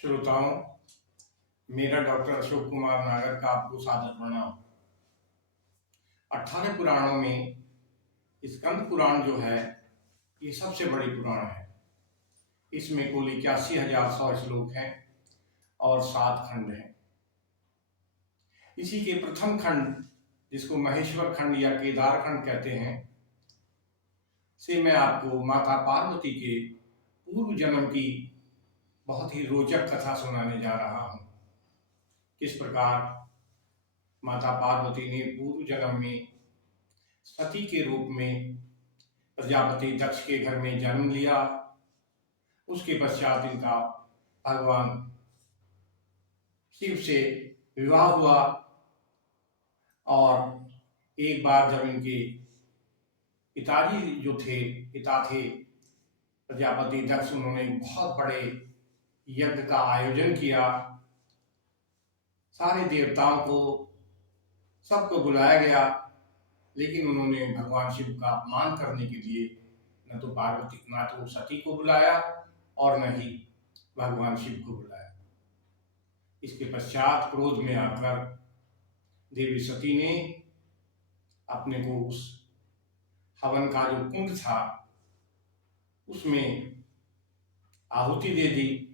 श्रोताओं, मेरा डॉक्टर अशोक कुमार नागर का आपको सादर प्रणाम। 18 पुराणों में स्कंद पुराण जो है ये सबसे बड़ी पुराण है। इसमें कुल 81,100 श्लोक हैं और 7 खंड हैं। इसी के प्रथम खंड, जिसको महेश्वर खंड या केदार खंड कहते हैं, से मैं आपको माता पार्वती के पूर्व जन्म की बहुत ही रोचक कथा सुनाने जा रहा हूँ। किस प्रकार माता पार्वती ने पूर्व जन्म में सती के रूप में प्रजापति दक्ष के घर में जन्म लिया। उसके पश्चात इनका भगवान शिव से विवाह हुआ और एक बार जब इनके पिता थे प्रजापति दक्ष, उन्होंने बहुत बड़े यज्ञ का आयोजन किया। सारे देवताओं को सबको बुलाया गया, लेकिन उन्होंने भगवान शिव का अपमान करने के लिए न तो सती को बुलाया और न ही भगवान शिव को बुलाया। इसके पश्चात क्रोध में आकर देवी सती ने अपने को उस हवन का जो कुंड था उसमें आहुति दे दी।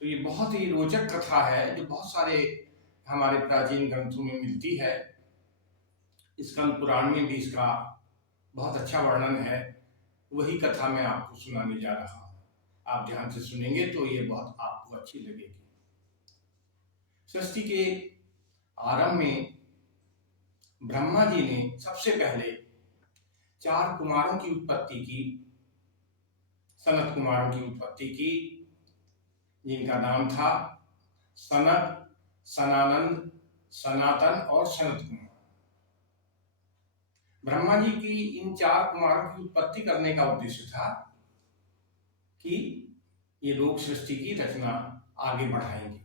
तो ये बहुत ही रोचक कथा है जो बहुत सारे हमारे प्राचीन ग्रंथों में मिलती है। स्कंद पुराण में भी इसका बहुत अच्छा वर्णन है। वही कथा मैं आपको सुनाने जा रहा हूँ। आप ध्यान से सुनेंगे तो ये बहुत आपको अच्छी लगेगी। सृष्टि के आरंभ में ब्रह्मा जी ने सबसे पहले 4 कुमारों की उत्पत्ति की, सनत कुमारों की उत्पत्ति की, जिनका नाम था सनत, सनानंद, सनातन और सनत कुमार। ब्रह्मा जी की इन 4 कुमारों की उत्पत्ति करने का उद्देश्य था कि ये लोग सृष्टि की रचना आगे बढ़ाएंगे,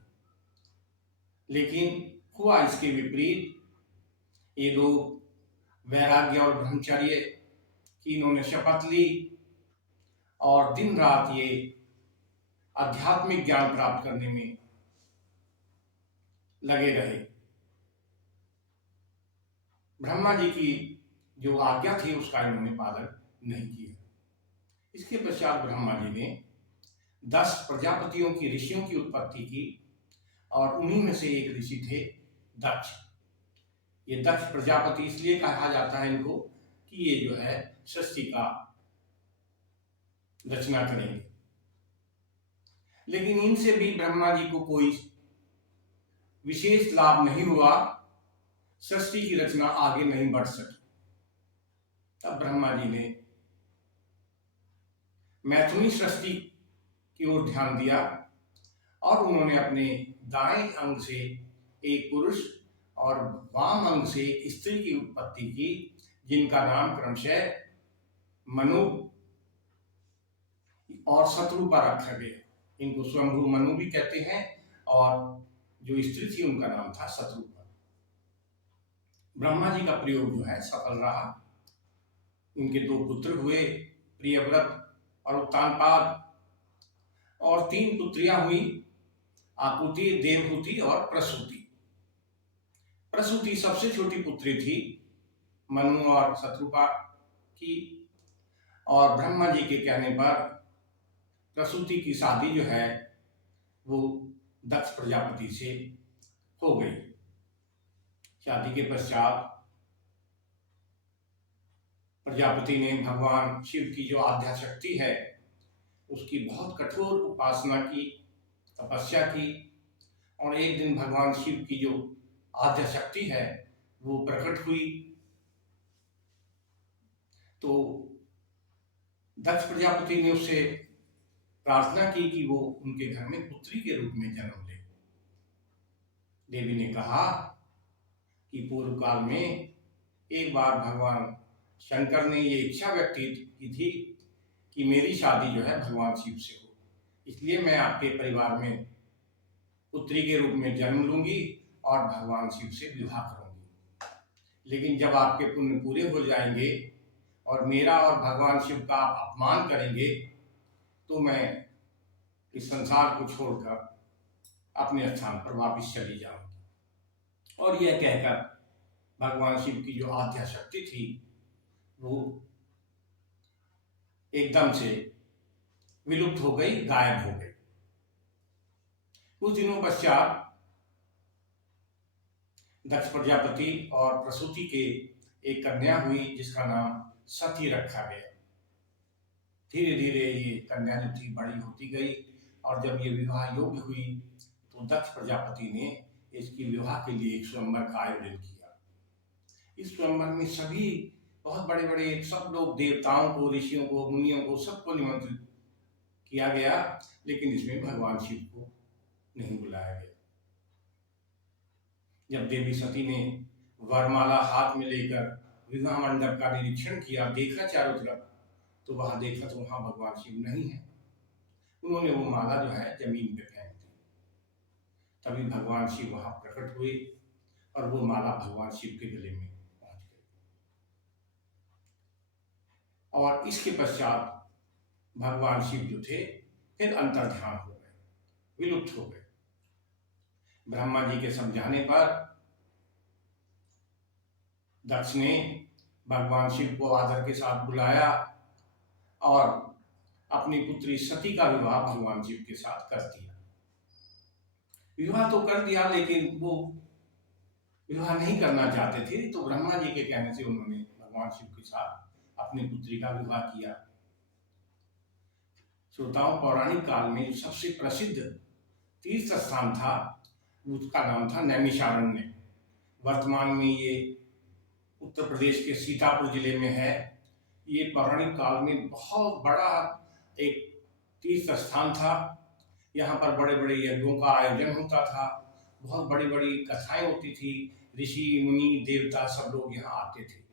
लेकिन हुआ इसके विपरीत। ये लोग वैराग्य और ब्रह्मचर्य की इन्होंने शपथ ली और दिन रात ये आध्यात्मिक ज्ञान प्राप्त करने में लगे रहे। ब्रह्मा जी की जो आज्ञा थी उसका इन्होंने पालन नहीं किया। इसके पश्चात ब्रह्मा जी ने 10 प्रजापतियों की ऋषियों की उत्पत्ति की और उन्हीं में से एक ऋषि थे दक्ष। ये दक्ष प्रजापति इसलिए कहा जाता है इनको कि ये जो है सृष्टि का रचना करेंगे, लेकिन इनसे भी ब्रह्मा जी को कोई विशेष लाभ नहीं हुआ। सृष्टि की रचना आगे नहीं बढ़ सकी। तब ब्रह्मा जी ने मैथुनी सृष्टि की ओर ध्यान दिया और उन्होंने अपने दाएं अंग से एक पुरुष और वाम अंग से एक स्त्री की उत्पत्ति की, जिनका नाम क्रमशः मनु और शत्रुपा रखा गया। इनको स्वयंभू मनु भी कहते हैं और जो स्त्री थी उनका नाम था शत्रुपा। ब्रह्मा जी का प्रयोग जो है सफल रहा। इनके 2 पुत्र हुए, प्रियव्रत और उत्तानपाद, और 3 पुत्रियां हुई, आकुति, देवहूति और प्रसूति। प्रसूति सबसे छोटी पुत्री थी मनु और शत्रुपा की, और ब्रह्मा जी के कहने पर प्रसूति की शादी जो है वो दक्ष प्रजापति से हो गई। शादी के पश्चात प्रजापति ने भगवान शिव की जो आद्या शक्ति है उसकी बहुत कठोर उपासना की, तपस्या की, और एक दिन भगवान शिव की जो आद्या शक्ति है वो प्रकट हुई। तो दक्ष प्रजापति ने उससे प्रार्थना की कि वो उनके घर में पुत्री के रूप में जन्म ले। देवी ने कहा कि पूर्व काल में एक बार भगवान शंकर ने ये इच्छा व्यक्त की थी कि मेरी शादी जो है भगवान शिव से हो, इसलिए मैं आपके परिवार में पुत्री के रूप में जन्म लूंगी और भगवान शिव से विवाह करूंगी। लेकिन जब आपके पुण्य पूरे हो जाएंगे और मेरा और भगवान शिव का आप अपमान करेंगे तो मैं इस संसार को छोड़कर अपने स्थान पर वापस चली जाऊंगी। और यह कहकर भगवान शिव की जो आद्या शक्ति थी वो एकदम से विलुप्त हो गई, गायब हो गई। कुछ दिनों पश्चात दक्ष प्रजापति और प्रसूति के एक कन्या हुई जिसका नाम सती रखा गया। धीरे धीरे ये कन्या जो थी बड़ी होती गई और जब ये विवाह योग्य हुई तो दक्ष प्रजापति ने इसकी विवाह के लिए एक स्वयंवर का आयोजन किया। इस स्वयंवर में सभी बहुत बड़े बड़े सब लोग, देवताओं को, ऋषियों को, मुनियों को, सबको निमंत्रित किया गया, लेकिन इसमें भगवान शिव को नहीं बुलाया गया। जब देवी सती ने वरमाला हाथ में लेकर विवाह मंडप का निरीक्षण किया, देखा चारों तरफ, तो वहां देखा तो वहां भगवान शिव नहीं है। उन्होंने वो माला जो है जमीन पे फेंक दी। तभी भगवान शिव वहां प्रकट हुए और वो माला भगवान शिव के गले में पहुंच गई। और इसके पश्चात भगवान शिव जो थे फिर अंतर्ध्यान हो गए, विलुप्त हो गए। ब्रह्मा जी के समझाने पर दक्ष ने भगवान शिव को आदर के साथ बुलाया और अपनी पुत्री सती का विवाह भगवान शिव के साथ कर दिया। विवाह तो कर दिया, लेकिन वो विवाह नहीं करना चाहते थे, तो ब्रह्मा जी के कहने से उन्होंने भगवान शिव के साथ अपनी पुत्री का विवाह किया। श्रोताओं, पौराणिक काल में जो सबसे प्रसिद्ध तीर्थ स्थान था उसका नाम था नैमिषारण्य। वर्तमान में ये उत्तर प्रदेश के सीतापुर जिले में है। ये पौराणिक काल में बहुत बड़ा एक तीर्थ स्थान था। यहाँ पर बड़े बड़े यज्ञों का आयोजन होता था, बहुत बड़ी बड़ी कथाएं होती थी, ऋषि मुनि देवता सब लोग यहाँ आते थे।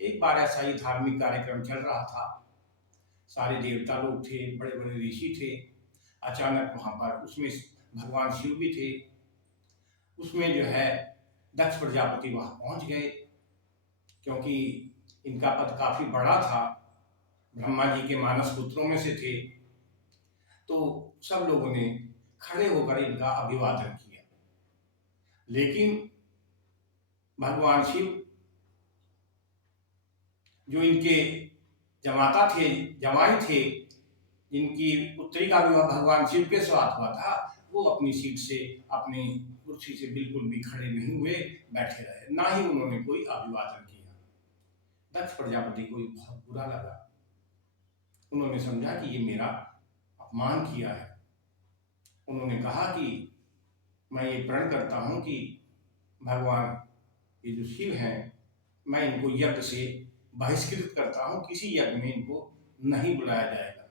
एक बार ऐसा ही धार्मिक कार्यक्रम चल रहा था, सारे देवता लोग थे, बड़े बड़े ऋषि थे। अचानक वहाँ पर उसमें भगवान शिव भी थे। उसमें जो है दक्ष प्रजापति वहाँ पहुँच गए, क्योंकि इनका पद काफी बड़ा था, ब्रह्मा जी के मानस पुत्रों में से थे। तो सब लोगों ने खड़े होकर इनका अभिवादन किया, लेकिन भगवान शिव जो इनके जमाता थे, जमाई थे, जिनकी पुत्री का विवाह भगवान शिव के साथ हुआ था, वो अपनी सीट से, अपनी कुर्सी से बिल्कुल भी खड़े नहीं हुए, बैठे रहे, ना ही उन्होंने कोई अभिवादन किया। दक्ष प्रजापति को बहुत बुरा लगा। उन्होंने समझा कि ये मेरा अपमान किया है। उन्होंने कहा कि मैं ये प्रण करता हूं कि भगवान ये जो शिव हैं, मैं इनको यज्ञ से बहिष्कृत करता हूं, किसी यज्ञ में इनको नहीं बुलाया जाएगा।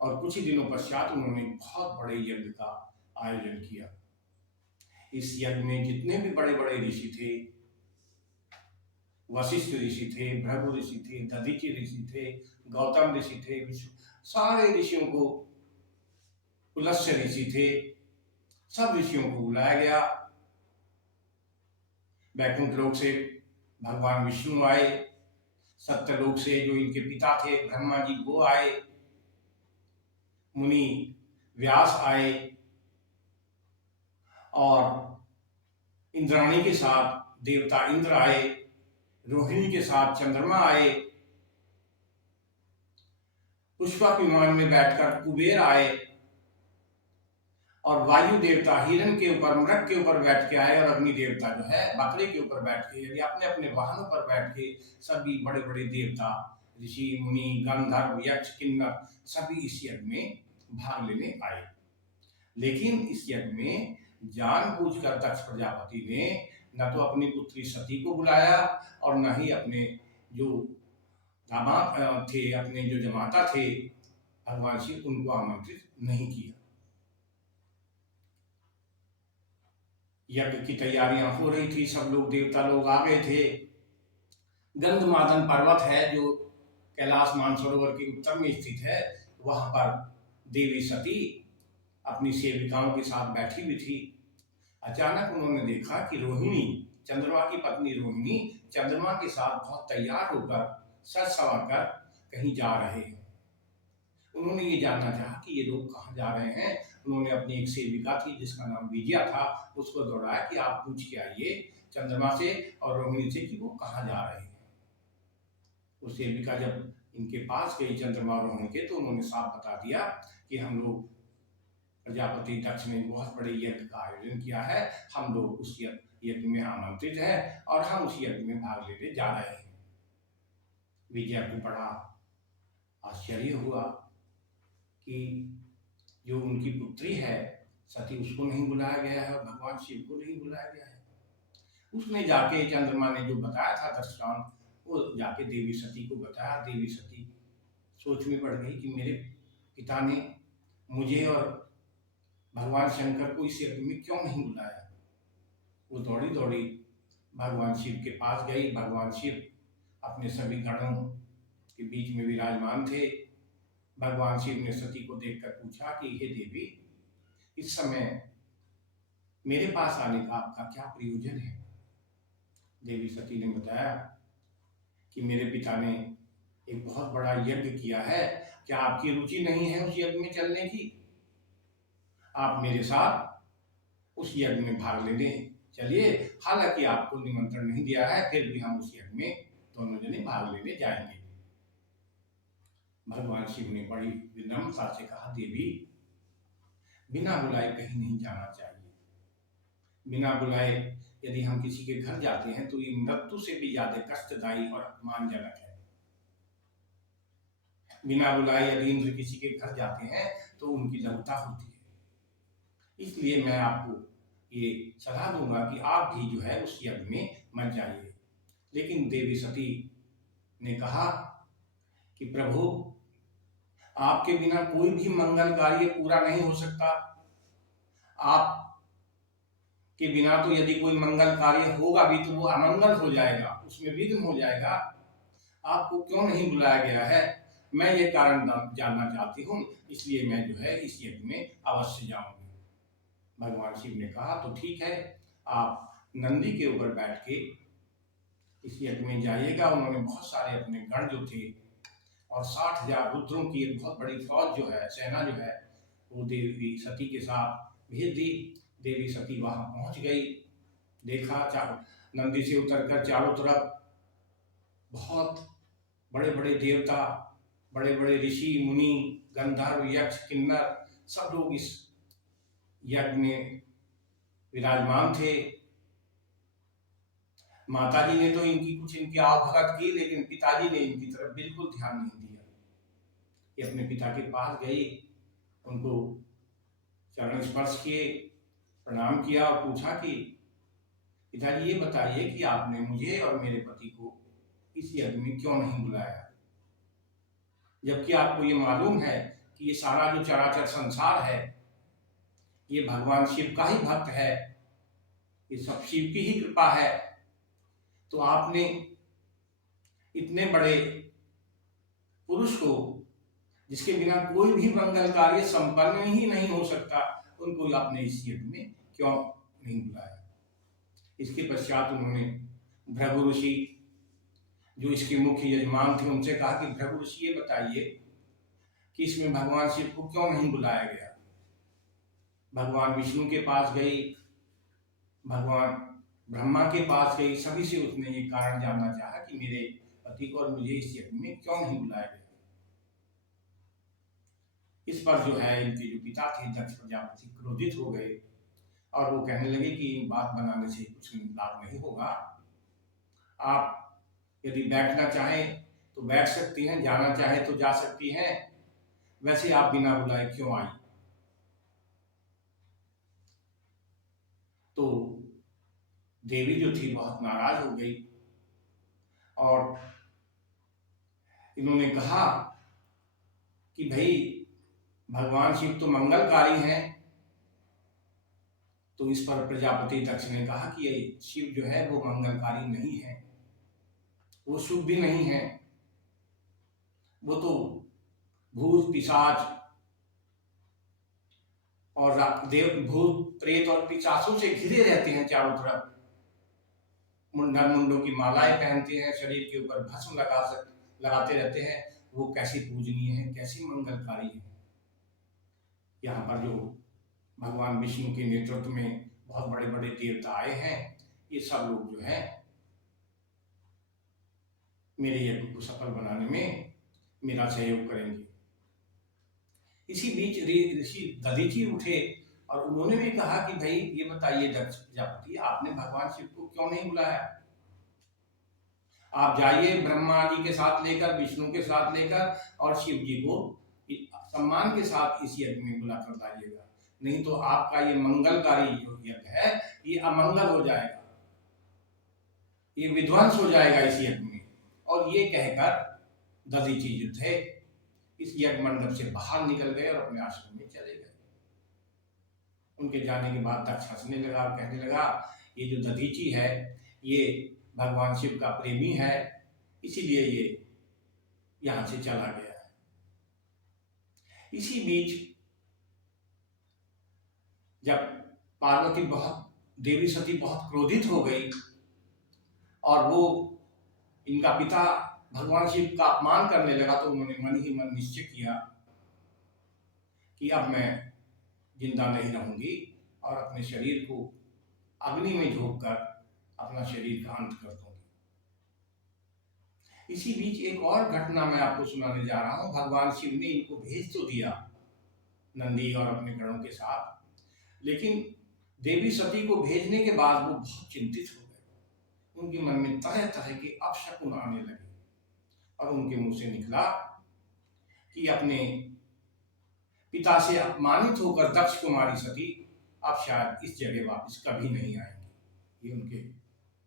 और कुछ ही दिनों पश्चात उन्होंने बहुत बड़े यज्ञ का आयोजन किया। इस यज्ञ में जितने भी बड़े बड़े ऋषि थे, वशिष्ठ ऋषि थे, भृगु ऋषि थे, दधीचि ऋषि थे, गौतम ऋषि थे, सारे ऋषियों को, पुलस्त्य ऋषि थे, सब ऋषियों को बुलाया गया। वैकुंठ लोक से भगवान विष्णु आए, सत्यलोक से जो इनके पिता थे ब्रह्मा जी वो आए, मुनि व्यास आए, और इंद्राणी के साथ देवता इंद्र आए, रोहिणी के साथ चंद्रमा आए, पुष्पक विमान में बैठकर कुबेर आए, और वायु देवता हिरण के ऊपर, मृग के ऊपर बैठ के आए, और अग्नि देवता जो है बकरे के ऊपर बैठ के, यानी अपने अपने वाहनों पर बैठ के सभी बड़े बड़े देवता, ऋषि मुनि, गंधर्व, यक्ष, किन्नर सभी इस यज्ञ में भाग लेने आए। लेकिन इस यज्ञ में जानबूझकर दक्ष प्रजापति ने न तो अपनी पुत्री सती को बुलाया और न ही अपने जो दामाद थे, अपने जो जमाता थे भगवान शिव, उनको आमंत्रित नहीं किया। यज्ञ की तैयारियां हो रही थी, सब लोग, देवता लोग आ गए थे। गंधमादन पर्वत है जो कैलाश मानसरोवर के उत्तर में स्थित है, वहां पर देवी सती अपनी सेविकाओं के साथ बैठी हुई थी। अचानक उन्होंने देखा कि रोहिणी, चंद्रमा की पत्नी रोहिणी, चंद्रमा के साथ बहुत तैयार होकर, सज संवर कर कहीं जा रहे हैं। उन्होंने ये जानना चाहा कि ये लोग कहाँ जा रहे हैं उन्होंने अपनी एक सेविका थी जिसका नाम विजया था, उसको दौड़ाया कि आप पूछ के आइए चंद्रमा से और रोहिणी से कि वो कहाँ जा रहे हैं। वो सेविका जब इनके पास गई चंद्रमा और रोहिणी के, तो उन्होंने साफ बता दिया कि हम लोग प्रजापति दक्ष ने बहुत बड़े यज्ञ का आयोजन किया है, हम लोग उस यज्ञ में आमंत्रित हैं और हम उस यज्ञ में भाग लेने जा रहे हैं। विजया को बड़ा आश्चर्य हुआ कि जो उनकी पुत्री है सती, उसको नहीं बुलाया गया है और भगवान शिव को नहीं बुलाया गया है। उसने जाके चंद्रमा ने जो बताया था दृष्टांत, वो जाके देवी सती को बताया। देवी सती सोच में पड़ गई कि मेरे पिता ने मुझे और भगवान शंकर को इस यज्ञ में क्यों नहीं बुलाया। वो दौड़ी दौड़ी भगवान शिव के पास गई। भगवान शिव अपने सभी गणों के बीच में विराजमान थे। भगवान शिव ने सती को देखकर पूछा कि हे देवी, इस समय मेरे पास आने का आपका क्या प्रयोजन है। देवी सती ने बताया कि मेरे पिता ने एक बहुत बड़ा यज्ञ किया है, क्या आपकी रुचि नहीं है उस यज्ञ में चलने की। आप मेरे साथ उस यज्ञ में भाग लेने चलिए। हालांकि आपको निमंत्रण नहीं दिया है, फिर भी हम उस यज्ञ में दोनों जने भाग लेने जाएंगे। भगवान शिव ने बड़ी विनम्रता से कहा, देवी, बिना बुलाए कहीं नहीं जाना चाहिए। बिना बुलाए यदि हम किसी के घर जाते हैं तो ये मृत्यु से भी ज्यादा कष्टदायी और अपमानजनक है। बिना बुलाए यदि इंद्र किसी के घर जाते हैं तो उनकी लघुता होती है। इसलिए मैं आपको ये सलाह दूंगा कि आप भी जो है उस यज्ञ में मत जाइए। लेकिन देवी सती ने कहा कि प्रभु, आपके बिना कोई भी मंगल कार्य पूरा नहीं हो सकता। आप के बिना तो यदि कोई मंगल कार्य होगा भी तो वो अमंगल हो जाएगा, उसमें विघ्न हो जाएगा। आपको क्यों नहीं बुलाया गया है, मैं ये कारण जानना चाहती हूँ, इसलिए मैं जो है इस यज्ञ में अवश्य जाऊंगी। भगवान शिव ने कहा, तो ठीक है, आप नंदी के ऊपर बैठ के इस यज्ञ में जाइएगा। उन्होंने बहुत सारे अपने गण जो थे और 60,000 रुद्रों की एक बहुत बड़ी फौज जो है, सेना जो है, वो देवी सती के साथ भेज दी। देवी सती वहां पहुंच गई। देखा नंदी से उतरकर चारों तरफ बहुत बड़े बड़े देवता, बड़े बड़े ऋषि मुनि, गंधर्व, यक्ष, किन्नर, सब लोग इस यज्ञ में विराजमान थे। माताजी ने तो इनकी आवभगत की, लेकिन पिताजी ने इनकी तरफ बिल्कुल ध्यान नहीं दिया। ये अपने पिता के पास गई, उनको चरण स्पर्श किए, प्रणाम किया और पूछा कि पिताजी, ये बताइए कि आपने मुझे और मेरे पति को इस यज्ञ में क्यों नहीं बुलाया, जबकि आपको ये मालूम है कि ये सारा जो चराचर संसार है ये भगवान शिव का ही भक्त है, ये सब शिव की ही कृपा है। तो आपने इतने बड़े पुरुष को, जिसके बिना कोई भी मंगल कार्य संपन्न ही नहीं हो सकता, उनको आपने इस यज्ञ में क्यों नहीं बुलाया। इसके पश्चात उन्होंने भृगु ऋषि, जो इसके मुख्य यजमान थे, उनसे कहा कि भृगु ऋषि, ये बताइए कि इसमें भगवान शिव को क्यों नहीं बुलाया गया। भगवान विष्णु के पास गई, भगवान ब्रह्मा के पास गई, सभी से उसने ये कारण जानना चाहा कि मेरे पति को और मुझे इस यज्ञ में क्यों नहीं बुलाया गया। इस पर जो है इनके जो पिता थे दक्ष प्रजापति क्रोधित हो गए और वो कहने लगे कि इन बात बनाने से कुछ लाभ नहीं होगा। आप यदि बैठना चाहें तो बैठ सकती हैं, जाना चाहे तो जा सकती हैं, वैसे आप बिना बुलाए क्यों आई। तो देवी जो थी बहुत नाराज हो गई और इन्होंने कहा कि भाई, भगवान शिव तो मंगलकारी हैं। तो इस पर प्रजापति दक्ष ने कहा कि ये शिव जो है वो मंगलकारी नहीं है, वो शुभ भी नहीं है, वो तो भूत पिशाच और देव, भूत प्रेत और पिशाचों से घिरे रहते हैं चारों तरफ। मुंडों की मालाएं पहनते हैं, शरीर के ऊपर भस्म लगाते रहते हैं। वो कैसी पूजनीय है, कैसी मंगलकारी है। यहाँ पर जो भगवान विष्णु के नेतृत्व में बहुत बड़े बड़े देवता आए हैं, ये सब लोग जो है मेरे यज्ञ को सफल बनाने में मेरा सहयोग करेंगे। इसी बीच ऋषि दधीचि उठे और उन्होंने भी कहा कि भाई ये बताइए दक्ष प्रजापति, आपने भगवान शिव को क्यों नहीं बुलाया? आप जाइए ब्रह्मा जी के साथ लेकर, विष्णु के साथ लेकर और शिव जी को सम्मान के साथ इस यज्ञ में बुला कर लाइएगा, नहीं तो आपका ये मंगलकारी जो यज्ञ है ये अमंगल हो जाएगा, ये विध्वंस हो जाएगा इस यज्ञ में। और ये कहकर दधीचि जो थे इस यज्ञ मंडप से बाहर निकल गए और अपने आश्रम में चले गए। उनके जाने के बाद दक्ष हंसने लगा और कहने लगा, ये जो दधीचि है ये भगवान शिव का प्रेमी है, इसीलिए ये यहां से चला गया है। इसी बीच जब पार्वती देवी सती बहुत क्रोधित हो गई और वो इनका पिता भगवान शिव का अपमान करने लगा, तो उन्होंने मन ही मन निश्चय किया कि अब मैं जिंदा नहीं रहूंगी और अपने शरीर को अग्नि में झोंक कर अपना शरीर का अंत कर दूंगी। इसी बीच एक और घटना मैं आपको सुनाने जा रहा हूं। भगवान शिव ने इनको भेज तो दिया नंदी और अपने गणों के साथ, लेकिन देवी सती को भेजने के बाद वो बहुत चिंतित हो गए। उनके मन में तरह तरह के अपशकुन आने लगे और उनके मुंह से निकला कि अपने पिता से अपमानित होकर दक्ष कुमारी सती अब शायद इस जगह वापस कभी नहीं आएंगी। ये उनके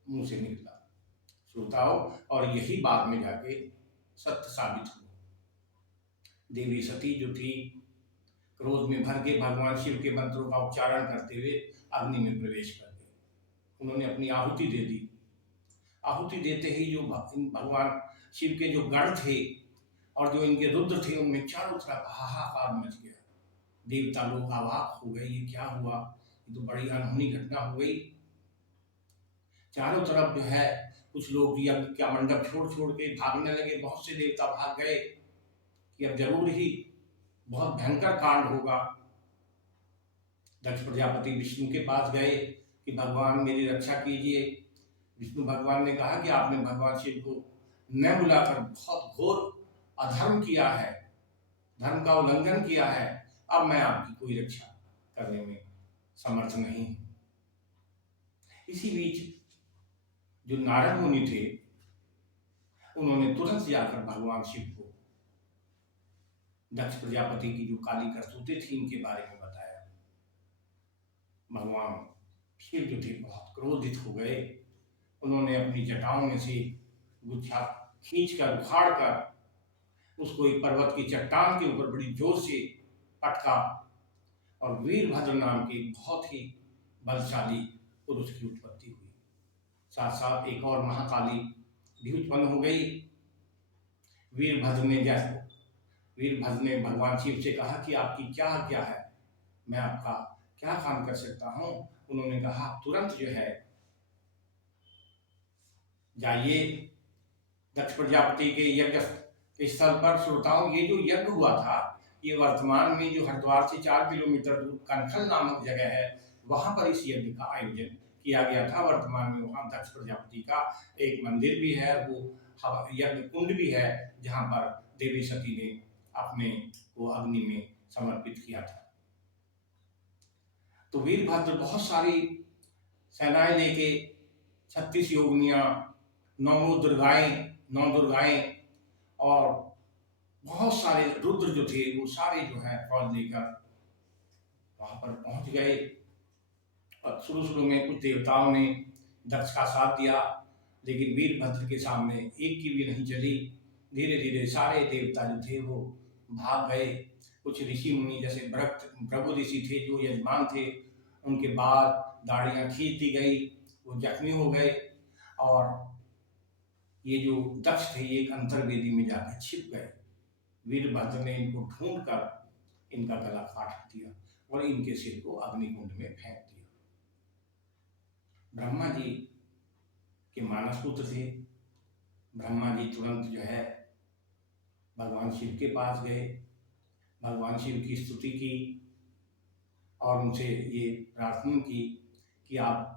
मुंह से निकला श्रोताओं, और यही बाद में जाके सत्य साबित हुआ। देवी सती जो थी क्रोध में भर के भगवान शिव के मंत्रों का उच्चारण करते हुए अग्नि में प्रवेश कर गए। उन्होंने अपनी आहुति दे दी। आहुति देते ही जो भगवान शिव के जो गण थे और जो इनके रुद्र थे उनमें चारों तरफ हाहाकार मच गया। देवता लोग अवाक हो गए, ये क्या हुआ, ये तो बड़ी अनहोनी घटना हो गई। चारों तरफ जो है कुछ लोग यज्ञ का मंडप छोड़ छोड़ के भागने लगे। बहुत से देवता भाग गए कि अब जरूर ही बहुत भयंकर कांड होगा। दक्ष प्रजापति विष्णु के पास गए कि भगवान मेरी रक्षा कीजिए। विष्णु भगवान ने कहा कि आपने भगवान शिव को न बुलाकर बहुत घोर अधर्म किया है, धर्म का उल्लंघन किया है, अब मैं आपकी कोई रक्षा करने में समर्थ नहीं हूं। इसी बीच जो नारद मुनि थे उन्होंने तुरंत जाकर भगवान शिव को दक्ष प्रजापति की जो काली करतूतें थी इनके बारे में बताया। भगवान शिव जो थे बहुत क्रोधित हो गए। उन्होंने अपनी जटाओं में से गुच्छा खींचकर उखाड़ कर उसको एक पर्वत की चट्टान के ऊपर बड़ी जोर से पटका और वीरभद्र नाम के बहुत ही बलशाली पुरुष की उत्पत्ति हुई। साथ साथ एक और महाकाली भी उत्पन्न हो गई। वीरभद्र ने भगवान शिव से कहा कि आपकी क्या आज्ञा है, मैं आपका क्या काम कर सकता हूं। उन्होंने कहा तुरंत जो है जाइए दक्ष प्रजापति के यज्ञ स्थल पर। श्रोताओं, ये जो यज्ञ हुआ था ये वर्तमान में जो हरिद्वार से 4 किलोमीटर दूर कनखल नामक जगह है वहां पर इस यज्ञ का आयोजन किया गया था। वर्तमान में वहां दक्ष प्रजापति का एक मंदिर भी है, वो यज्ञ कुंड भी है जहां पर देवी सती ने अपने को अग्नि में समर्पित किया था। तो वीरभद्र बहुत सारी सेनाएं लेके 36 योगिनियां, 9 दुर्गाएं और बहुत सारे रुद्र जो थे वो सारे जो है फौज लेकर वहां पर पहुंच गए। और शुरू में कुछ देवताओं ने दक्ष का साथ दिया, लेकिन वीरभद्र के सामने एक की भी नहीं चली। धीरे धीरे सारे देवता जो थे वो भाग गए। कुछ ऋषि मुनि जैसे भृगु ऋषि थे जो यजमान थे, उनके बाद दाढ़ियां खींच दी गई, वो जख्मी हो गए। और ये जो दक्ष थे ये एक अंतर्वेदी में जाकर छिप गए। वीरभद्र ने इनको ढूंढ कर इनका गला काट दिया और इनके सिर को अग्निकुंड में फेंक दिया। ब्रह्मा जी के मानस पुत्र थे। ब्रह्मा जी तुरंत जो है भगवान शिव के पास गए, भगवान शिव की स्तुति की और उनसे ये प्रार्थना की कि आप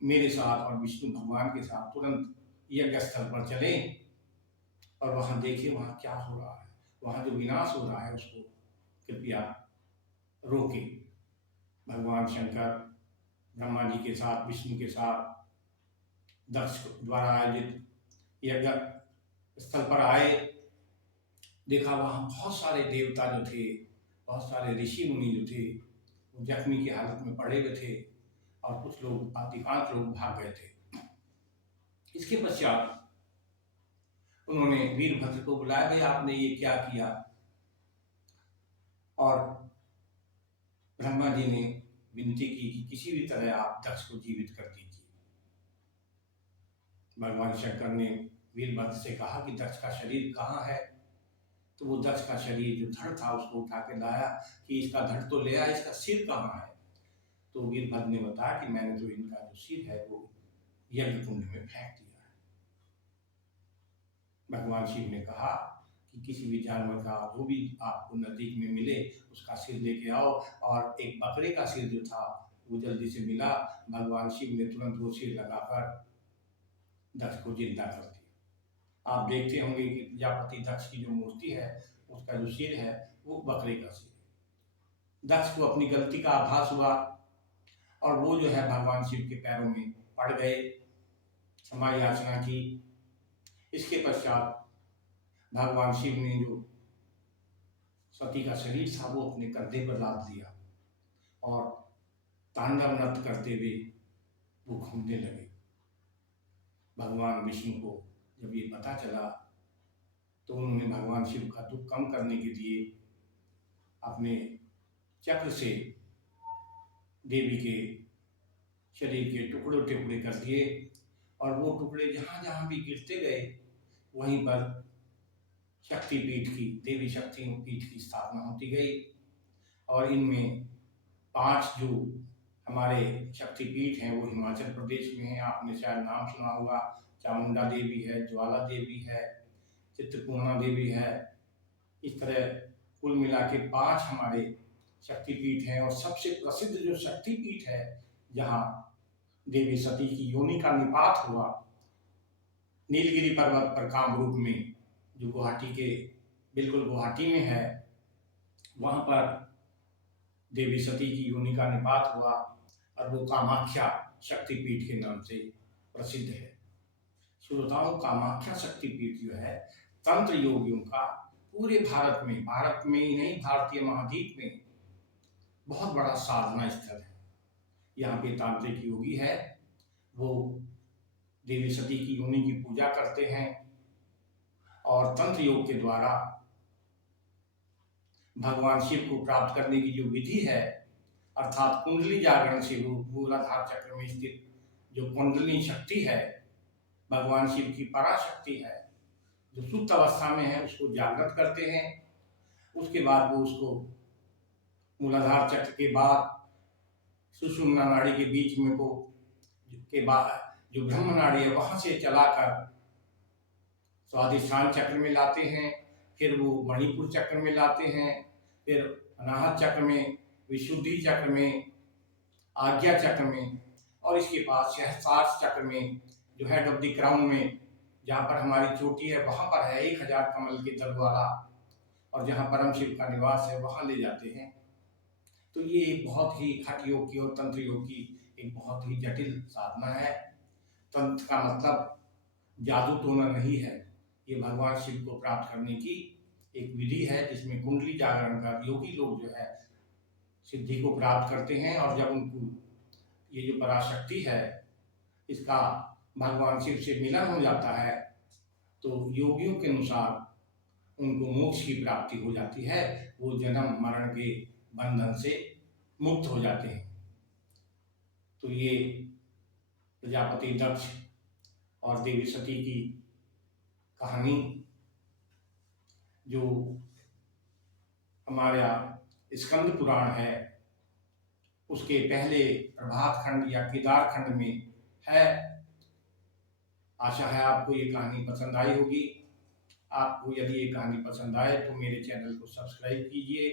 मेरे साथ और विष्णु भगवान के साथ तुरंत यज्ञ स्थल पर चलें और वहाँ देखें वहाँ क्या हो रहा है, वहाँ जो विनाश हो रहा है उसको कृपया रोकें। भगवान शंकर ब्रह्मा जी के साथ, विष्णु के साथ दक्ष द्वारा आयोजित यज्ञ स्थल पर आए। देखा वहाँ बहुत सारे देवता जो थे, बहुत सारे ऋषि मुनि जो थे, वो जख्मी की हालत में पड़े हुए थे और कुछ लोग, अधिकांश लोग भाग गए थे। इसके पश्चात उन्होंने वीरभद्र को बुलाया, भाई आपने ये क्या किया? और ब्रह्मा जी ने विनती की कि किसी भी तरह आप दक्ष को जीवित कर दीजिए। भगवान शंकर ने वीरभद्र से कहा कि दक्ष का शरीर कहाँ है? तो वो दक्ष का शरीर जो धड़ था उसको उठा के लाया कि इसका धड़ तो ले आया, इसका सिर कहाँ है? तो वीरभद्र ने बताया कि मैंने तो इनका जो सिर है वो यज्ञ कुंड में फेंक दिया है। भगवान शिव ने कहा कि किसी भी जानवर का जो भी आपको नजदीक में मिले उसका सिर लेके आओ, और एक बकरे का सिर जो था वो जल्दी से मिला। भगवान शिव ने तुरंत वो सिर लगाकर दक्ष को जिंदा कर दिया। आप देखते होंगे कि प्रजापति दक्ष की जो मूर्ति है उसका जो सिर है वो बकरे का सिर है। दक्ष को अपनी गलती का आभास हुआ और वो जो है भगवान शिव के पैरों में पड़ गए, क्षमा याचना की। इसके पश्चात भगवान शिव ने जो सती का शरीर था वो अपने कंधे पर लाद लिया और तांडव नृत्य करते हुए वो घूमने लगे। भगवान विष्णु को जब ये पता चला तो उन्होंने भगवान शिव का दुख कम करने के लिए अपने चक्र से देवी के शरीर के टुकड़े टुकड़े कर दिए, और वो टुकड़े जहाँ जहाँ भी गिरते गए वहीं पर शक्तिपीठ की, देवी शक्ति पीठ की स्थापना होती गई। और इनमें 5 जो हमारे शक्तिपीठ हैं वो हिमाचल प्रदेश में है। आपने शायद नाम सुना होगा, चामुंडा देवी है, ज्वाला देवी है, चित्रपूर्णा देवी है। इस तरह कुल मिला के 5 हमारे शक्तिपीठ हैं। और सबसे प्रसिद्ध जो शक्तिपीठ है जहाँ देवी सती की योनि का निपात हुआ, नीलगिरी पर्वत पर कामरूप में, जो गुवाहाटी के बिल्कुल गुवाहाटी में है, वहाँ पर देवी सती की योनि का निपात हुआ और वो कामाख्या शक्तिपीठ के नाम से प्रसिद्ध है। श्रोताओं, कामाख्या शक्तिपीठ जो है तंत्र योगियों का पूरे भारत में ही नहीं, भारतीय महाद्वीप में बहुत बड़ा साधना स्थल है। यहाँ पे तांत्रिक योगी है, वो देवी सती की योनि की पूजा करते हैं और तंत्र योग के द्वारा भगवान शिव को प्राप्त करने की जो विधि है, अर्थात कुंडली जागरण से वो मूलाधार चक्र में स्थित जो कुंडली शक्ति है, भगवान शिव की पराशक्ति है, जो सुप्त अवस्था में है, उसको जागृत करते हैं। उसके बाद वो उसको मूलाधार चक्र के बाद सुषुम्ना नाड़ी के बीच में को के बाद जो ब्रह्म नाड़ी है वहां से चलाकर स्वादिष्ठान चक्र में लाते हैं, फिर वो मणिपुर चक्र में लाते हैं, फिर अनाहत चक्र में, विशुद्धि चक्र में, आज्ञा चक्र में, और इसके बाद सहस्त्रार्थ चक्र में जो हेड ऑफ द क्राउन में, जहाँ पर हमारी चोटी है वहाँ पर है 1000 कमल के दल वाला, और जहाँ परम शिव का निवास है वहाँ ले जाते हैं। तो ये एक बहुत ही हठ योग की और तंत्र योग की एक बहुत ही जटिल साधना है। तंत्र का मतलब जादू टोना नहीं है, ये भगवान शिव को प्राप्त करने की एक विधि है जिसमें कुंडली जागरण कर योगी लोग जो है सिद्धि को प्राप्त करते हैं। और जब उनको ये जो पराशक्ति है इसका भगवान शिव से मिलन हो जाता है तो योगियों के अनुसार उनको मोक्ष की प्राप्ति हो जाती है, वो जन्म मरण के बंधन से मुक्त हो जाते हैं। तो ये प्रजापति दक्ष और देवी सती की कहानी जो हमारा स्कंद पुराण है उसके पहले प्रभात खंड या केदार खंड में है। आशा है आपको ये कहानी पसंद आई होगी। आपको यदि ये कहानी पसंद आए तो मेरे चैनल को सब्सक्राइब कीजिए।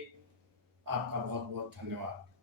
आपका बहुत बहुत धन्यवाद।